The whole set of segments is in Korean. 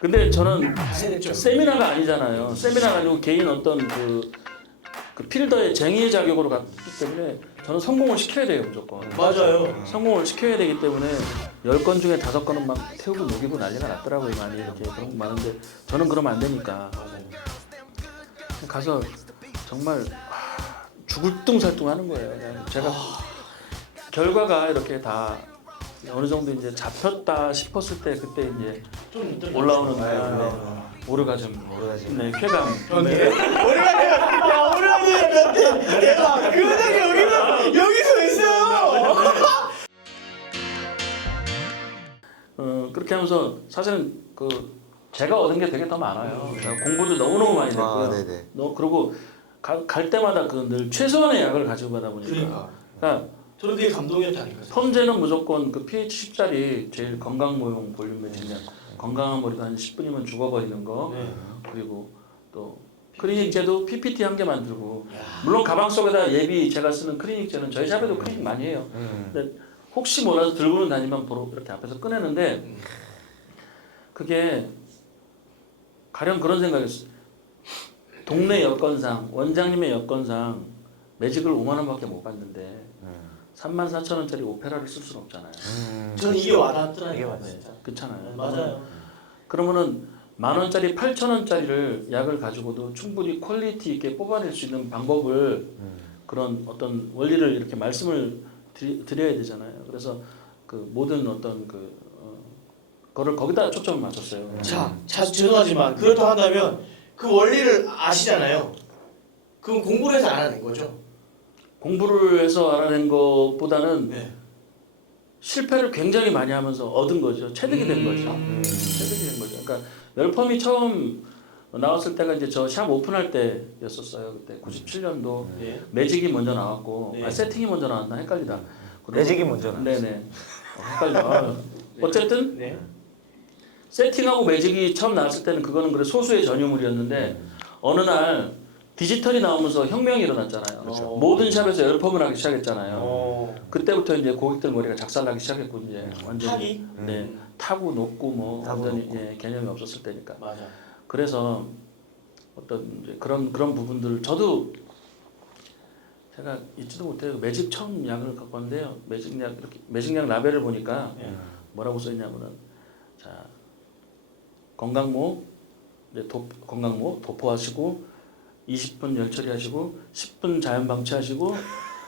근데 저는. 세미나가 아니잖아요. 세미나가 아니고 개인 어떤 그, 그 필더의 쟁의의 자격으로 갔기 때문에 저는 성공을 시켜야 돼요 무조건. 맞아요. 성공을 시켜야 되기 때문에 10건 중에 다섯 건은 막 태우고 녹이고 난리가 났더라고요 많이 이렇게 그런 거 많은데 저는 그러면 안 되니까 가서 정말 하, 죽을 뚱살뚱 하는 거예요 제가 결과가 이렇게 다 어느 정도 이제 잡혔다 싶었을 때 그때 이제 좀. 올라오는 아, 네, 오르가즘 네 쾌감 네. 오래간에 야 오래간에 몇 대박 그 원장이 여기서 여기서 있어요. 어, 그렇게 하면서 사실은 그 제가 얻은 게 되게 더 많아요. 제가 공부도 너무너무 많이 됐고요. 아, 네네. 너 그리고 가, 갈 때마다 그 늘 최소한의 약을 가지고 가다 보니까 그러니까 그러니까 저는 되게 감동이었다니까. 펌제는 무조건 그 pH 10짜리 제일 건강 모용 볼륨 매직량 건강한 머리가 한 10분이면 죽어버리는 거 네. 그리고 또 클리닉제도 PPT 한 개 만들고 야. 물론 가방 속에다 예비 제가 쓰는 클리닉제는 저희 샵에도 클리닉 많이 해요. 음. 근데 혹시 몰라서 들고는 다니면 보러 이렇게 앞에서 꺼내는데 음. 그게 가령 그런 생각이었어요. 동네 여건상 원장님의 여건상 매직을 5만 원밖에 못 받는데 3만 4천 원짜리 오페라를 쓸 수는 없잖아요. 음. 저는 이게 와닿더라니까. 이게 맞아요. 진짜. 그렇잖아요. 맞아요. 그러면은 만 원짜리 8천 원짜리를 약을 가지고도 충분히 퀄리티 있게 뽑아낼 수 있는 방법을 그런 어떤 원리를 이렇게 말씀을 드리, 드려야 되잖아요. 그래서 그 모든 어떤 그 어, 거를 거기다 초점을 맞췄어요. 자, 자 죄송하지만 그렇다 한다면 그 원리를 아시잖아요. 그럼 공부를 해서 알아낸 거죠. 공부를 해서 알아낸 것보다는 네. 실패를 굉장히 많이 하면서 얻은 거죠. 체득이 된 음. 거죠. 체득이 된 거죠. 그러니까 열펌이 처음 나왔을 때가 이제 저 샵 오픈할 때였었어요. 그때 97년도 네. 매직이 먼저 나왔고 네. 아, 세팅이 먼저 나왔나 헷갈리다. 매직이 먼저 나왔어요. 네네. 어, 헷갈려. 아, 어쨌든 네. 세팅하고 매직이 처음 나왔을 때는 그거는 그래 소수의 전유물이었는데 어느 날 디지털이 나오면서 혁명이 일어났잖아요. 그렇죠. 모든 샵에서 열펌을 하기 시작했잖아요. 어. 그때부터 이제 고객들 머리가 작살나기 시작했고 이제 완전히 타기? 네 타고 높고 뭐 타고 완전히 높고. 예, 개념이 없었을 때니까 맞아. 그래서 어떤 이제 그런 그런 부분들 저도 제가 잊지도 못해요 매직 처음 약을 갖고 왔는데요 매직약 이렇게 매직약 라벨을 보니까 네. 뭐라고 써 있냐면은 자 건강모 이제 도, 건강모 도포하시고 20분 열 처리 하시고 10분 자연 방치하시고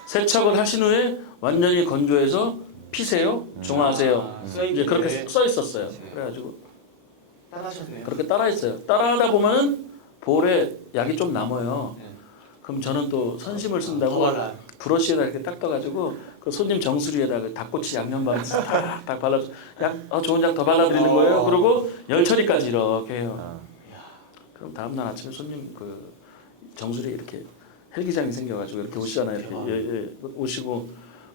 세척을 하신 후에 완전히 건조해서 피세요 중화하세요 아, 써 이제 그렇게 써 있었어요 네. 그래가지고 따라하셨네요. 그렇게 따라했어요 따라하다 보면은 볼에 약이 좀 남아요 네. 그럼 저는 또 선심을 쓴다고 도발라. 브러쉬에다 이렇게 딱 떠가지고 그 손님 정수리에다 그 닭꼬치 양념 바르듯이 딱 발라 약 어, 좋은 약 더 발라드리는 거예요. 어. 그리고 열 처리까지 이렇게 해요. 아. 그럼 다음 날 아침에 손님 그 정수리에 이렇게 헬기장이 생겨가지고 이렇게 오시잖아요. 대박. 이렇게 예, 예, 오시고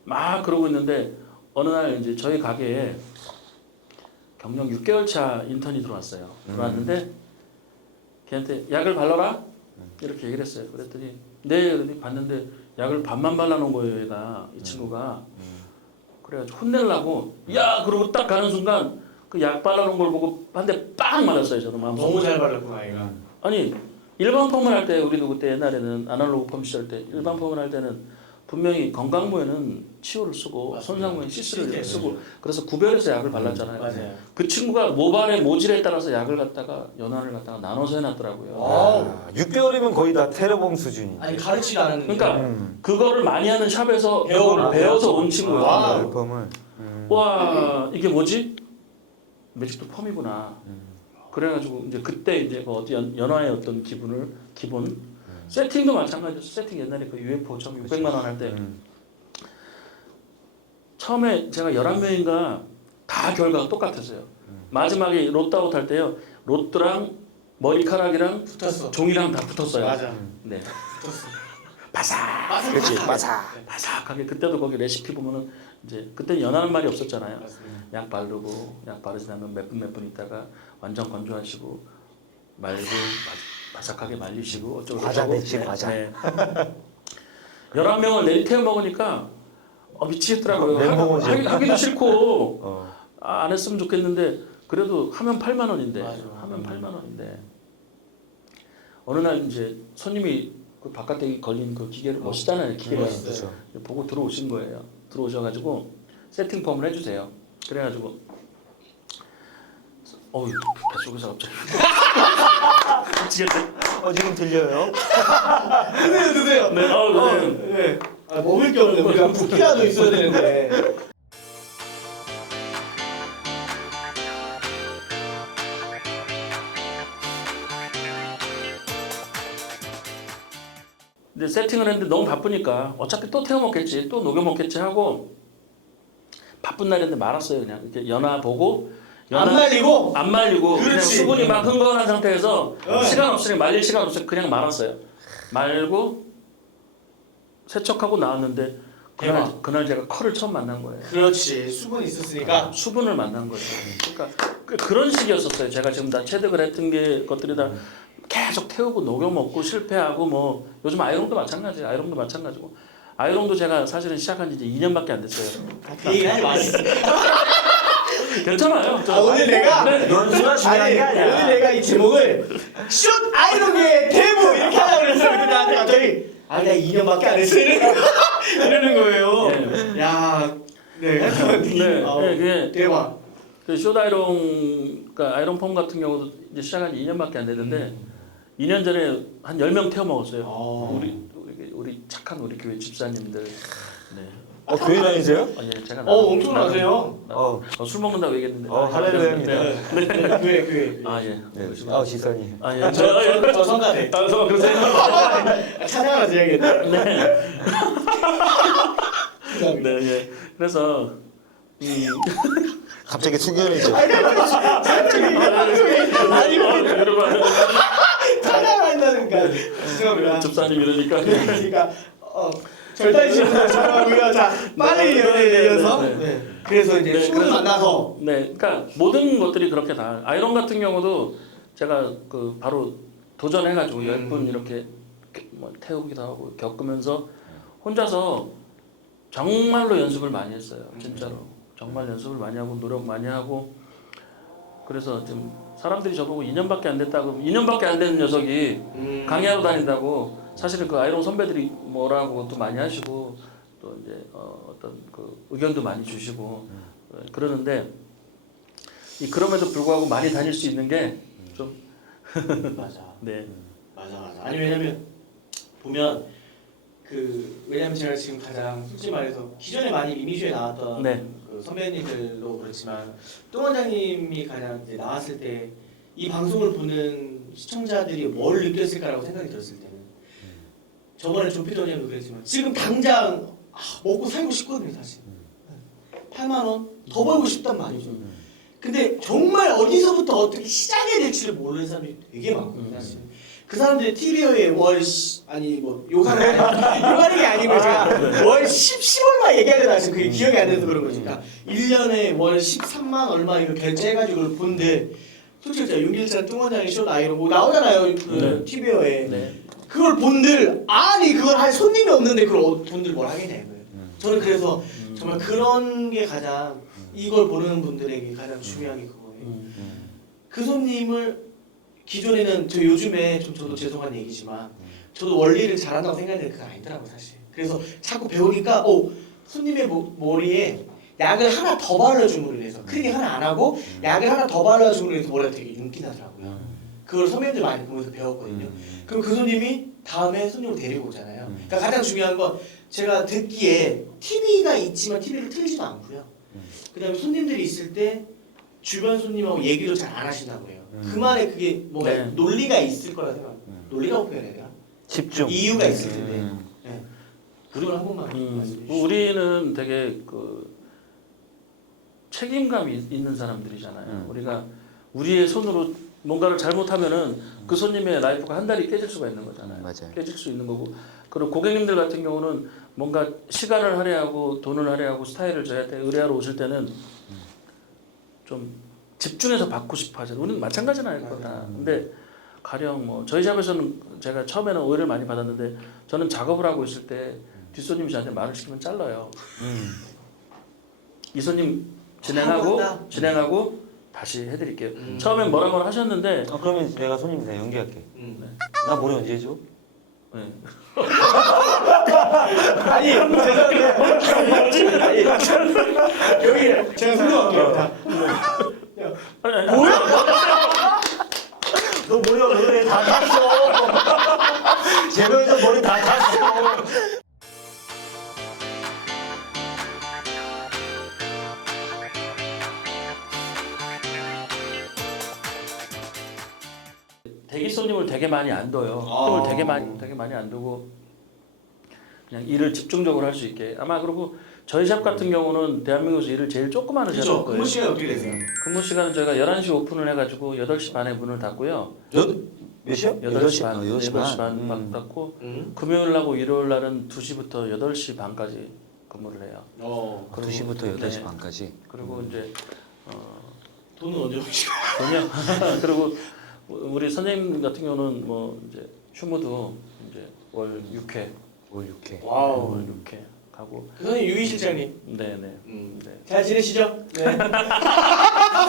막 그러고 있는데 어느 날 이제 저희 가게에 경력 6개월 차 인턴이 들어왔어요. 들어왔는데 걔한테 약을 발라라 이렇게 얘기를 했어요. 그랬더니 네 그랬더니 봤는데 약을 반만 발라놓은 거예요. 얘가 이 친구가 그래가지고 혼내려고 야 그러고 딱 가는 순간 그 약 발라놓은 걸 보고 한 대 빵 맞았어요. 저는 마음속으로. 너무 잘 발랐구나 아이가. 아니 일반 펌을 할때 우리도 그때 옛날에는 아날로그 펌 시절 때 일반 펌을 할 때는 분명히 건강모에는 치오를 쓰고. 손상모에 시스를. 쓰고 그래서 구별해서 약을 발랐잖아요. 맞아요. 그 친구가 모발의 모질에 따라서 약을 갖다가 연한을 갖다가 나눠서 해놨더라고요. 아, 6개월이면 거의 다 테러범 수준이. 아니 가르치지 않은. 그러니까 음. 그거를 많이 하는 샵에서 배워- 배워서 온 친구예요. 와. 열펌을. 음. 와 이게 뭐지? 매직도 펌이구나. 그래가지고 이제 그때 이제 그 어디 연, 연화의 어떤 기분을 기본 세팅도 마찬가지였어. 세팅 옛날에 그 UFO 처음 600만 원 할 때 음. 처음에 제가 11명인가 다 결과가 똑같았어요. 마지막에 로트아웃 할 때요. 로트랑 머리카락이랑 붙었어. 종이랑 다 붙었어요. 맞아. 네. 붙었어. 바삭 그렇지, 바삭. 바삭하게 그때도 거기 레시피 보면은 이제 그때 연하는 말이 없었잖아요. 맞습니다. 약 바르고 약 바르지 않으면 몇 분 몇분 있다가 완전 건조하시고 말고 바- 바삭하게 말리시고 어쩌고 과자 저쩌고. 매치, 과자. 11명을 내리 태워 먹으니까 어, 미치겠더라고요. 멘붕 오죠. 하기, 하기도 싫고 어. 아, 안 했으면 좋겠는데 그래도 하면 8만 원인데 맞아. 하면 8만 원인데 어느 날 이제 손님이 그 바깥에 걸린 그 기계를 멋있잖아요 기계가 멋있어요. 보고 들어오신 거예요 들어오셔가지고 세팅 펌을 해주세요 그래가지고 어우 뱃속에서 갑자기 미치겠네 어 지금 들려요? 드세요 드세요. 네, 어, 어, 네. 네. 아, 먹을 게 없네. 우리가 쿠키라도 있어야 되는데. 근데 세팅을 했는데 너무 바쁘니까 어차피 또 태워 먹겠지 또 녹여 먹겠지 하고 바쁜 날인데 말았어요 그냥 이렇게 연화 보고 안 말리고. 안 말리고 그냥 그렇지. 수분이 막 흥건한 상태에서 어. 시간 없으니 말릴 시간 없으니 그냥 말았어요 말고 세척하고 나왔는데 그날 대박. 그날 제가 컬을 처음 만난 거예요 그렇지. 수분 있었으니까. 수분을 만난 거예요 그러니까 그- 그런 식이었었어요 제가 지금 다 체득을 했던 게 것들이 다 계속 태우고 녹여 먹고 실패하고 뭐 요즘 아이롱도 마찬가지예요 아이롱도 마찬가지고 아이롱도 제가 사실은 시작한 지 이제 2년밖에 안 됐어요 그 얘기 하지 마세요. 괜찮아요 저- 아, 오늘 내가 네. 연수가 중요한 아니 게 아니야. 오늘 내가 이 제목을 슛 아이롱의 대부 이렇게 하려고 그랬어. 근데 나한테 갑자기 아 내가 2년밖에 안 했어 이러는, 이러는 거예요. 야, 네, 하여튼 네, 어, 네, 그게 대박. 그 쇼다이롱 그러니까 아이롱 폼 같은 경우도 이제 시작한 지 2년밖에 안 됐는데 2년 전에 한 10명 태워 먹었어요. 어. 우리, 우리 우리 착한 우리 교회 집사님들. 네. 어 교회 다니세요? 아니 제가 어 엄청 나세요. 어, 어, 술 먹는다고 얘기했는데. 어, 할렐루야입니다. 네, 네, 교회 교회. 아 예. 네. 아 지사님. 아 예. 저, 저, 저, 저 성가대. 아, 저 그러세요? 찬양하나 드려야겠다. 네. 네, 예. 그래서 음, 갑자기 숙연해져. 아니, 어, 여러분 찬양한다니까. 죄송합니다. 집사님 이러니까. 그러니까 어 절단식으로 전화고요. 자 빠르게 이어서 네, 네, 네. 네. 그래서 이제 네, 수를 그래서- 만나서 네, 그러니까 모든 것들이 그렇게 다 아이론 같은 경우도 제가 그 바로 도전해가지고 음. 열분 이렇게 뭐 태우기도 하고 겪으면서 혼자서 정말로 연습을 많이 했어요, 진짜로 정말 연습을 많이 하고 노력 많이 하고 그래서 지금 사람들이 저보고 2년밖에 안 됐다고 2년밖에 안된 녀석이 음. 강의하러 다닌다고 사실은 그 아이론 선배들이 뭐라고 또 많이 하시고 또 이제 어, 어떤 그 의견도 많이 주시고 어, 그러는데 이 그럼에도 불구하고 많이 다닐 수 있는 게좀 맞아. 네. 맞아 맞아. 아니 왜냐면 보면 그 왜냐면 제가 지금 가장 솔직히 말해서 기존에 많이 이미지에 나왔던 네. 그 선배님들도 그렇지만 똥 원장님이 가장 이제 나왔을 때 이 방송을 보는 시청자들이 뭘 느꼈을까라고 생각이 들었을 때는 저번에 조피디 원장님도 그랬지만 지금 당장 아, 먹고 살고 싶거든요 사실. 8만 원? 더 벌고 싶단 말이죠. 근데 정말 어디서부터 어떻게 시작해야 될지를 모르는 사람들이 되게 많거든요 사실. 그 사람들이 TV에 월 시, 아니 뭐 욕하는 게 아니고 욕하는 게 아니고 제가 월 10, 10얼마 얘기하려다 지금 그게 기억이 안 나서 그런 거지 그러니까. 1년에 월 13만 얼마 이거 결제해가지고 그걸 본데 솔직히 제가 윤길찬 뚱원장의 쇼 나이로 뭐 나오잖아요 그 네. TV에. 네. 그걸 본들 아니 그걸 할 손님이 없는데 그걸 어- 본들 뭘 하겠냐 이거예요. 저는 그래서 음. 정말 그런 게 가장 이걸 보는 분들에게 가장 중요한 게 그거예요. 음. 그 손님을 기존에는 저 요즘에 좀 저도 죄송한 얘기지만 저도 원리를 잘한다고 생각했는데 그건 아니더라고요 사실. 그래서 자꾸 배우니까 어 손님의 모, 머리에 약을 하나 더 발라줌으로 인해서 크리닝 하나 안 하고 약을 하나 더 발라줌으로 인해서 머리가 되게 윤기 나더라고요 그걸 선배님들 많이 보면서 배웠거든요 그럼 그 손님이 다음에 손님을 데리고 오잖아요 그러니까 가장 중요한 건 제가 듣기에 TV가 있지만 TV를 틀지도 않고요 그다음에 손님들이 있을 때 주변 손님하고 얘기도 잘 안 하신다고 해요. 그만의 그게 뭔가 네. 논리가 있을 거라 생각. 논리라고 표현해야 되나? 집중. 이유가 있을 텐데. 음. 네. 그걸 한 번만 음, 말씀해 주시죠. 우리는 되게 그 책임감이 있는 사람들이잖아요. 음. 우리가 우리의 손으로 뭔가를 잘못하면은 그 손님의 라이프가 한 달이 깨질 수가 있는 거잖아요. 음, 맞아요. 깨질 수 있는 거고 그리고 고객님들 같은 경우는 뭔가 시간을 할애하고 돈을 할애하고 스타일을 저희한테 의뢰하러 오실 때는 좀 집중해서 받고 싶어 하잖아요. 우리는 마찬가지잖아요. 그거 다. 근데 가령 뭐 저희 잡에서는 제가 처음에는 오해를 많이 받았는데 저는 작업을 하고 있을 때 뒷손님이 저한테 말을 시키면 잘라요. 음. 이 손님 진행하고 한다. 진행하고 다시 해드릴게요. 음. 처음엔 뭐라고 하셨는데 아, 그러면 내가 손님 내가 연기할게. 음. 나 머리 언제 해줘? 네. 아니 죄송한데 여기 제가 설명할게요. 많이 안 둬요. 아. 손님을 되게 많이 되게 많이 안 두고 그냥 일을 집중적으로 할 수 있게 아마 그리고 저희 샵 같은 경우는 대한민국에서 일을 제일 조금 하는 샵일 그렇죠. 거예요. 근무 시간 어떻게 되세요? 근무 시간은 저희가 11시 오픈을 해가지고 8시 반에 문을 닫고요. 몇 시야? 8시 반, 아, 8시 8시 반, 반. 음. 닫고 음. 금요일 날하고 일요일 날은 2시부터 8시 반까지 근무를 해요. 어. 그리고- 2시부터 8시 네. 반까지. 그리고 이제 어, 돈은 언제 오시고? 전혀 그리고 우리 선생님 같은 경우는 뭐 이제 휴무도 이제 월 6회, 월 6회. 와우. 월 6회 가고 그 선생님 유희 실장님. 네네. 음. 네. 잘 지내시죠? 네.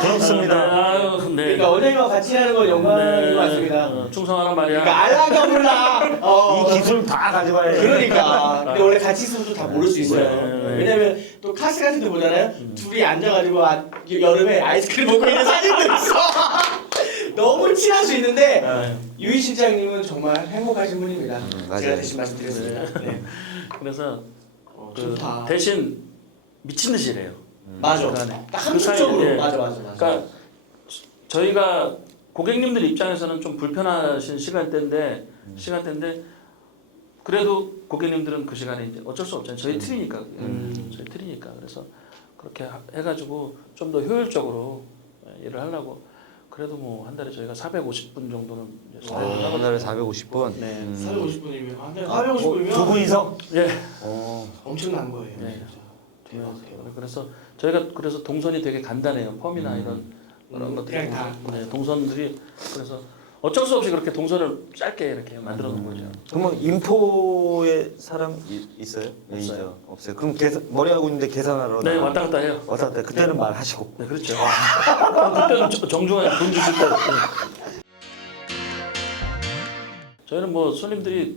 부럽습니다. 아유, 네. 그러니까 원장님과 같이 하는 건 영광인 네. 것 같습니다. 어, 충성하란 말이야. 그러니까 알라가 몰라. 어. 이 기술 다 가져가야 돼. 그러니까. 근데 원래 같이 있으면 또다 모를 수 있어요. 네. 왜냐면 또 카스 같은 데 보잖아요. 둘이 앉아가지고 아, 여름에 아이스크림 먹고 있는 사진들 있어. 너무 친할 수 있는데 아, 유희 실장님은 정말 행복하신 분입니다. 음, 제가 맞아요. 대신 말씀드렸습니다. 네. 그래서 어, 그 좋다. 대신 미친 듯이 일해요. 맞아. 그 안에. 딱그 함축적으로. 사이에, 예. 맞아, 맞아, 맞아. 그러니까 저희가 고객님들 입장에서는 좀 불편하신 시간대인데 시간대인데 그래도 고객님들은 그 시간에 이제 어쩔 수 없잖아요. 저희 틀이니까 그게. 음. 저희 틀이니까 그래서 그렇게 하- 해가지고 좀 더 효율적으로 예, 일을 하려고 그래도 뭐 한 달에 저희가 450분 정도는 이제 와. 사용을 한 하거든요. 달에 450분. 네. 450분이면 한 달에 아, 450분이면 두 분이서? 예. 어. 엄청난 거예요. 네. 진짜. 대박, 대박. 그래서 저희가 그래서 동선이 되게 간단해요. 펌이나 음. 이런 그런 음, 것들이 그냥 다. 네, 동선들이 그래서 어쩔 수 없이 그렇게 동선을 짧게 이렇게 만들어 놓은 거죠. 그러면 인포에 사람 이- 있어요? 없어요. 없어요. 그럼 계산, 머리 하고 있는데 계산하러 네 나가- 왔다 갔다 해요. 왔다 갔다 그때는 말하시고 네 그렇죠. 아, 그때는 저- 정중하게 돈 주실 때. 네. 저희는 뭐 손님들이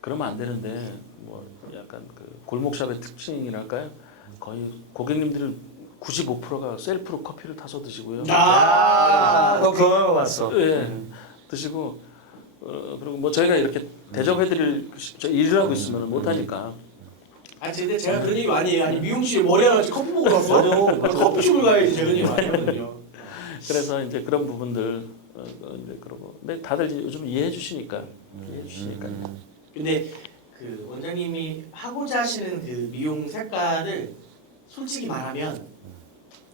그러면 안 되는데 뭐 약간 그 골목샵의 특징이랄까요? 거의 고객님들 95%가 셀프로 커피를 타서 드시고요. 아, 너 경험해 봤어. 예, 드시고 어, 그리고 뭐 저희가 이렇게 대접해드릴 저 일을 하고 있으면 못하니까 아, 근데 제가 그런 얘기 많이 해요. 아니 미용실 머리 하나 커피 먹으러 왔어? 맞아. 커피숍을 가야지 제가 그런 얘기 많이 하거든요. 그래서 이제 그런 부분들 어, 어, 이제 그러고 근데 다들 이제 요즘 이해해 주시니까 이해해 주시니까 음. 근데 그 원장님이 하고자 하시는 그 미용 색깔을 솔직히 말하면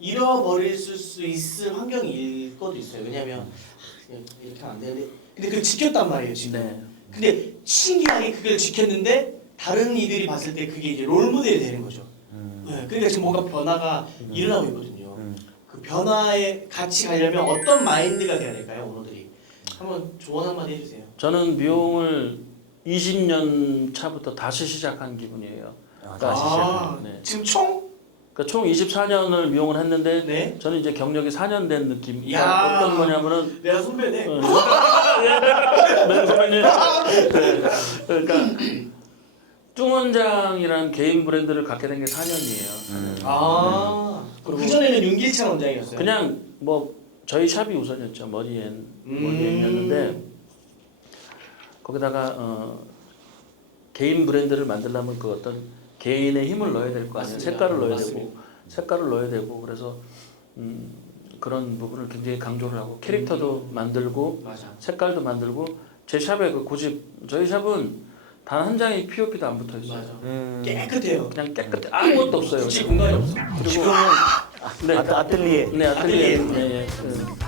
잃어버릴 수 있을 환경일 것도 있어요. 왜냐면 아, 이렇게 하면 안 되는데 근데 그걸 지켰단 말이에요 지금. 네. 근데 신기하게 그걸 지켰는데 다른 이들이 봤을 때 그게 이제 롤 모델이 되는 거죠. 음. 네, 그러니까 지금 뭔가 변화가 일어나고 있거든요. 음. 그 변화에 같이 가려면 어떤 마인드가 돼야 될까요, 오너들이? 한번 조언 한마디 해주세요. 저는 미용을 20년 차부터 다시 시작한 기분이에요. 아, 다시 다시 시작. 아, 네. 지금 총? 그러니까 총 24년을 미용을 했는데 네. 저는 이제 경력이 4년 된 느낌. 야. 어떤 거냐면은 내가 선배네. 어, 네, 선배님. 네. 그러니까 뚱원장이라는 개인 브랜드를 갖게 된 게 4년이에요. 음. 아, 그리고- 그 전에는 윤길찬 원장이었어요. 그냥 뭐 저희 샵이 우선이었죠. 머리엔 음. 머리엔이었는데 거기다가 어, 개인 브랜드를 만들려면 그 어떤 개인의 힘을 넣어야 될 거 아니에요. 맞습니다. 색깔을 넣어야 맞습니다. 되고 색깔을 넣어야 되고 그래서 음, 그런 부분을 굉장히 강조를 하고 캐릭터도 만들고 맞아. 색깔도 만들고 제 샵의 그 고집 저희 샵은 단 한 장의 POP도 안 붙어 있어요. 맞아. 음. 깨끗해요. 그냥 깨끗해 아무것도 없어요. 굳이 공간이 없어. 그리고 네, 아, 아틀리에. 네 아틀리에 아틀리에. 네, 예, 그